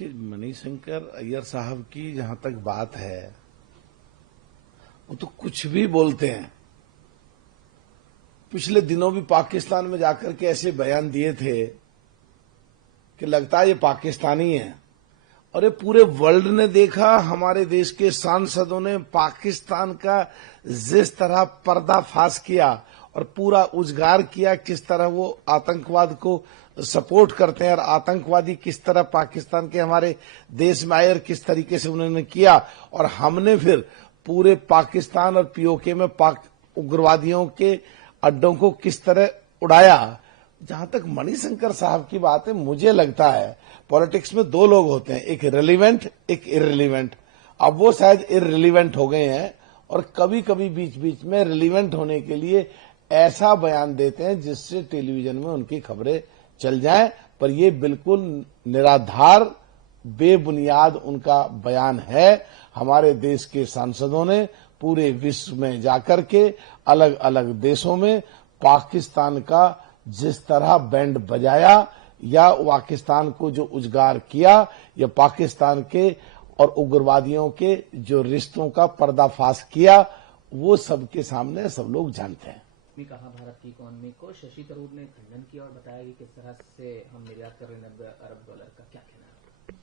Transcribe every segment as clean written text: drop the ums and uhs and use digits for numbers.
देखिए, मणिशंकर अय्यर साहब की जहां तक बात है, वो तो कुछ भी बोलते हैं। पिछले दिनों भी पाकिस्तान में जाकर के ऐसे बयान दिए थे कि लगता है ये पाकिस्तानी है। और ये पूरे वर्ल्ड ने देखा, हमारे देश के सांसदों ने पाकिस्तान का जिस तरह पर्दाफाश किया और पूरा उजागर किया किस तरह वो आतंकवाद को सपोर्ट करते हैं और आतंकवादी किस तरह पाकिस्तान के हमारे देश में आए और किस तरीके से उन्होंने किया। और हमने फिर पूरे पाकिस्तान और पीओके में पाक उग्रवादियों के अड्डों को किस तरह उड़ाया। जहां तक मणिशंकर साहब की बात है, मुझे लगता है पॉलिटिक्स में दो लोग होते हैं, एक रिलेवेंट एक इररिलेवेंट। अब वो शायद इररिलेवेंट हो गए हैं और कभी कभी बीच बीच में रिलेवेंट होने के लिए ऐसा बयान देते हैं जिससे टेलीविजन में उनकी खबरें चल जाएं, पर ये बिल्कुल निराधार बेबुनियाद उनका बयान है। हमारे देश के सांसदों ने पूरे विश्व में जाकर के अलग अलग देशों में पाकिस्तान का जिस तरह बैंड बजाया या पाकिस्तान को जो उजागर किया या पाकिस्तान के और उग्रवादियों के जो रिश्तों का पर्दाफाश किया, वो सबके सामने सब लोग जानते हैं। कहा भारत की इकोनॉमी को शशि थरूर ने खंडन किया और बताया कि किस तरह से हम निर्यात कर रहे हैं 90 अरब डॉलर का, क्या कहना है?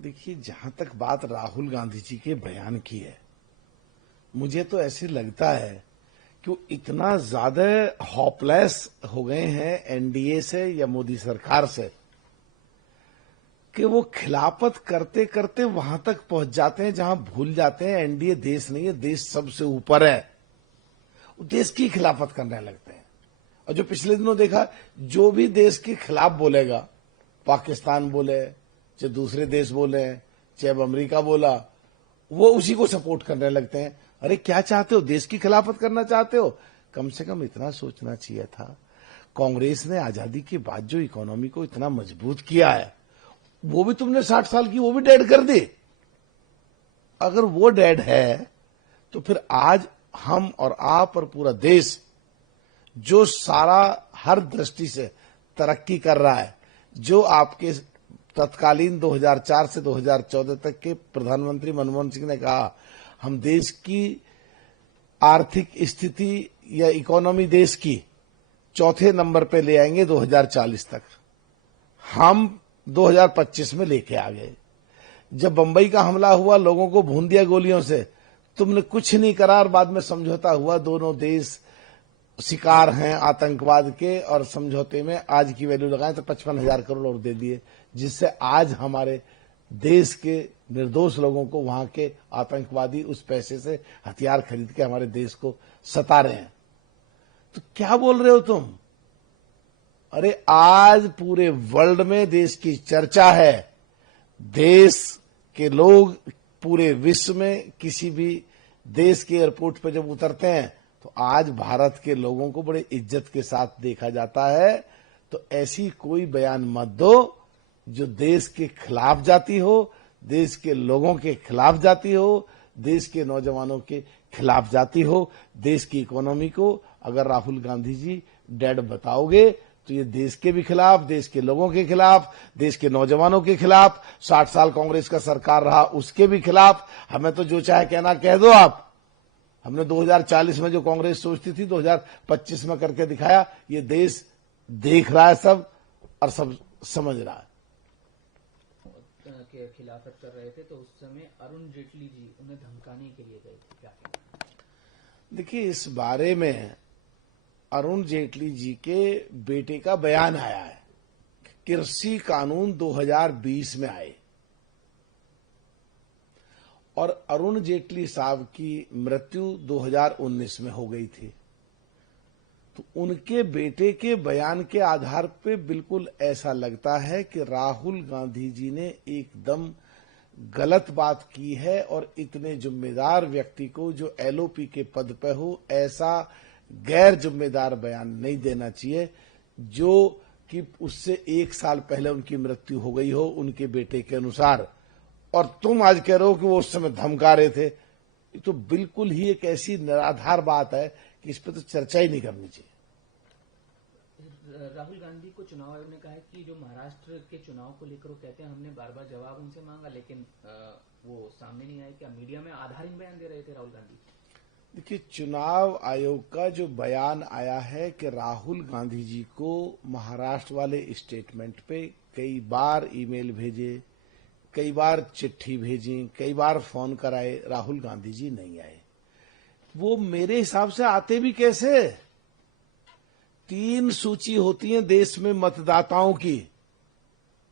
देखिए, जहां तक बात राहुल गांधी जी के बयान की है, मुझे तो ऐसे लगता है कि वो इतना ज्यादा होपलेस हो गए हैं एनडीए से या मोदी सरकार से कि वो खिलाफत करते करते वहां तक पहुंच जाते हैं जहां भूल जाते हैं एनडीए देश नहीं है, देश सबसे ऊपर है। देश की खिलाफत करने लगते हैं। और जो पिछले दिनों देखा, जो भी देश के खिलाफ बोलेगा, पाकिस्तान बोले चाहे दूसरे देश बोले चाहे अमेरिका बोला, वो उसी को सपोर्ट करने लगते हैं। अरे क्या चाहते हो? देश की खिलाफत करना चाहते हो? कम से कम इतना सोचना चाहिए था। कांग्रेस ने आजादी के बाद जो इकोनॉमी को इतना मजबूत किया है, वो भी तुमने 60 साल की वो भी डेड कर दी। अगर वो डेड है तो फिर आज हम और आप और पूरा देश जो सारा हर दृष्टि से तरक्की कर रहा है, जो आपके तत्कालीन 2004 से 2014 तक के प्रधानमंत्री मनमोहन सिंह ने कहा, हम देश की आर्थिक स्थिति या इकोनॉमी देश की चौथे नंबर पे ले आएंगे 2040 तक, हम 2025 में लेके आ गए। जब बंबई का हमला हुआ, लोगों को भून दिया गोलियों से, तुमने कुछ नहीं करा और बाद में समझौता हुआ, दोनों देश शिकार हैं आतंकवाद के और समझौते में आज की वैल्यू लगाएं तो 55,000 करोड़ और दे दिए, जिससे आज हमारे देश के निर्दोष लोगों को वहां के आतंकवादी उस पैसे से हथियार खरीद के हमारे देश को सता रहे हैं। तो क्या बोल रहे हो तुम? अरे आज पूरे वर्ल्ड में देश की चर्चा है। देश के लोग पूरे विश्व में किसी भी देश के एयरपोर्ट पर जब उतरते हैं तो आज भारत के लोगों को बड़े इज्जत के साथ देखा जाता है। तो ऐसी कोई बयान मत दो जो देश के खिलाफ जाती हो, देश के लोगों के खिलाफ जाती हो, देश के नौजवानों के खिलाफ जाती हो। देश की इकोनॉमी को अगर राहुल गांधी जी डेड बताओगे तो ये देश के भी खिलाफ, देश के लोगों के खिलाफ, देश के नौजवानों के खिलाफ, 60 साल कांग्रेस का सरकार रहा उसके भी खिलाफ। हमें तो जो चाहे कहना कह दो आप। हमने 2040 में जो कांग्रेस सोचती थी 2025 में करके दिखाया। ये देश देख रहा है सब और सब समझ रहा है। के खिलाफत कर रहे थे तो उस समय अरुण जेटली जी उन्हें धमकाने के लिए गए थे, क्या कहना? देखिए, इस बारे में अरुण जेटली जी के बेटे का बयान आया है। कृषि कानून 2020 में आए और अरुण जेटली साहब की मृत्यु 2019 में हो गई थी। तो उनके बेटे के बयान के आधार पे बिल्कुल ऐसा लगता है कि राहुल गांधी जी ने एकदम गलत बात की है और इतने जिम्मेदार व्यक्ति को जो एलओपी के पद पे हो, ऐसा गैर जिम्मेदार बयान नहीं देना चाहिए जो कि उससे 1 साल पहले उनकी मृत्यु हो गई हो उनके बेटे के अनुसार, और तुम आज कह रहे हो कि वो उस समय धमका रहे थे। ये तो बिल्कुल ही एक ऐसी निराधार बात है कि इस पर तो चर्चा ही नहीं करनी चाहिए। राहुल गांधी को चुनाव आयोग ने कहा है कि जो महाराष्ट्र के चुनाव को लेकर वो कहते हैं हमने बार बार जवाब उनसे मांगा लेकिन वो सामने नहीं आए। क्या मीडिया में आधारहीन बयान दे रहे थे राहुल गांधी? देखिए, चुनाव आयोग का जो बयान आया है कि राहुल गांधी जी को महाराष्ट्र वाले स्टेटमेंट पे कई बार ईमेल भेजे, कई बार चिट्ठी भेजी, कई बार फोन कराए, राहुल गांधी जी नहीं आए। वो मेरे हिसाब से आते भी कैसे? 3 सूची होती है देश में मतदाताओं की,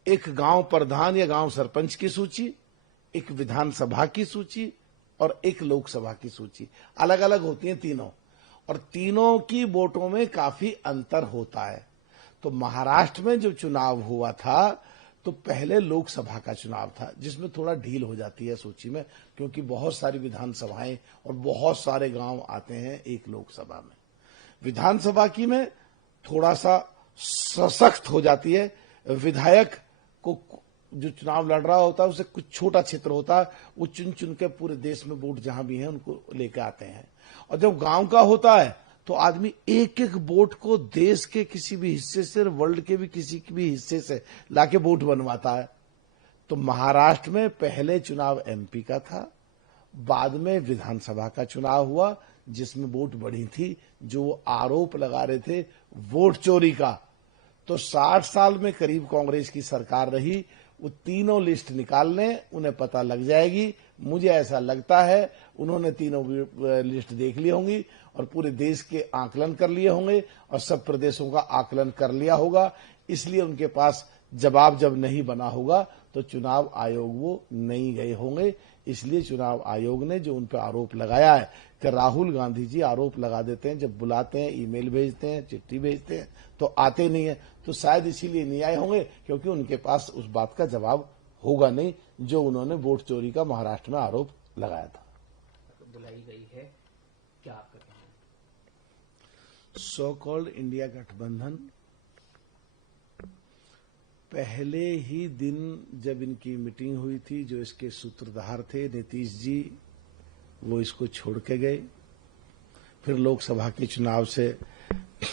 एक गांव प्रधान या गांव सरपंच की सूची, एक विधानसभा की सूची और एक लोकसभा की सूची। अलग अलग होती हैं तीनों, और तीनों की वोटों में काफी अंतर होता है। तो महाराष्ट्र में जो चुनाव हुआ था तो पहले लोकसभा का चुनाव था, जिसमें थोड़ा ढील हो जाती है सूची में, क्योंकि बहुत सारी विधानसभाएं और बहुत सारे गांव आते हैं एक लोकसभा में। विधानसभा की में थोड़ा सा सशक्त हो जाती है। विधायक को जो चुनाव लड़ रहा होता है उसे कुछ छोटा क्षेत्र होता है, वो चुन चुन के पूरे देश में वोट जहां भी है उनको लेके आते हैं। और जब गांव का होता है तो आदमी एक एक वोट को देश के किसी भी हिस्से से, वर्ल्ड के भी किसी भी हिस्से से लाके वोट बनवाता है। तो महाराष्ट्र में पहले चुनाव एमपी का था, बाद में विधानसभा का चुनाव हुआ, जिसमें वोट बढ़ी थी। जो आरोप लगा रहे थे वोट चोरी का, तो 60 साल में करीब कांग्रेस की सरकार रही, वो तीनों लिस्ट निकाल लें, उन्हें पता लग जाएगी। मुझे ऐसा लगता है उन्होंने तीनों लिस्ट देख ली होंगी और पूरे देश के आकलन कर लिए होंगे और सब प्रदेशों का आकलन कर लिया होगा। इसलिए उनके पास जवाब जब नहीं बना होगा तो चुनाव आयोग वो नहीं गए होंगे। इसलिए चुनाव आयोग ने जो उन पर आरोप लगाया है कि राहुल गांधी जी आरोप लगा देते हैं, जब बुलाते हैं, ईमेल भेजते हैं, चिट्ठी भेजते हैं तो आते नहीं है, तो शायद इसीलिए नहीं आए होंगे, क्योंकि उनके पास उस बात का जवाब होगा नहीं जो उन्होंने वोट चोरी का महाराष्ट्र में आरोप लगाया था। तो बुलाई गई है, क्या आपका कहना है? सो कॉल्ड इंडिया गठबंधन पहले ही दिन जब इनकी मीटिंग हुई थी, जो इसके सूत्रधार थे नीतीश जी, वो इसको छोड़ के गए। फिर लोकसभा के चुनाव से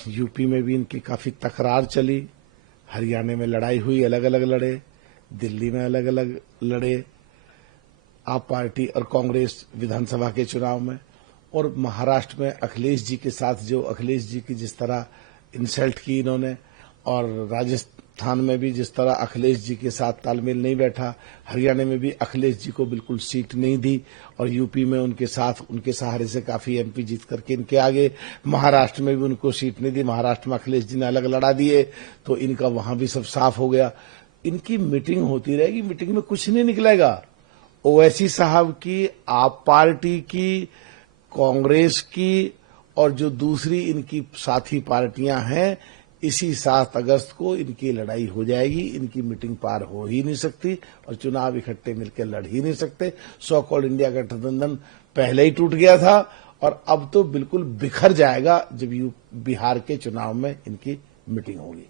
यूपी में भी इनकी काफी तकरार चली, हरियाणा में लड़ाई हुई, अलग अलग लड़े, दिल्ली में अलग अलग लड़े आप पार्टी और कांग्रेस विधानसभा के चुनाव में, और महाराष्ट्र में अखिलेश जी के साथ जो अखिलेश जी की जिस तरह इंसल्ट की इन्होंने, और राजस्थान में भी जिस तरह अखिलेश जी के साथ तालमेल नहीं बैठा, हरियाणा में भी अखिलेश जी को बिल्कुल सीट नहीं दी, और यूपी में उनके साथ उनके सहारे से काफी एमपी जीत करके इनके आगे, महाराष्ट्र में भी उनको सीट नहीं दी, महाराष्ट्र में अखिलेश जी ने अलग लड़ा दिए, तो इनका वहां भी सब साफ हो गया। इनकी मीटिंग होती रहेगी, मीटिंग में कुछ नहीं निकलेगा। ओवैसी साहब की, आप पार्टी की, कांग्रेस की और जो दूसरी इनकी साथी पार्टियां हैं, इसी 7 अगस्त को इनकी लड़ाई हो जाएगी। इनकी मीटिंग पार हो ही नहीं सकती और चुनाव इकट्ठे मिलकर लड़ ही नहीं सकते। सो कॉल्ड इंडिया गठबंधन पहले ही टूट गया था और अब तो बिल्कुल बिखर जाएगा जब बिहार के चुनाव में इनकी मीटिंग होगी।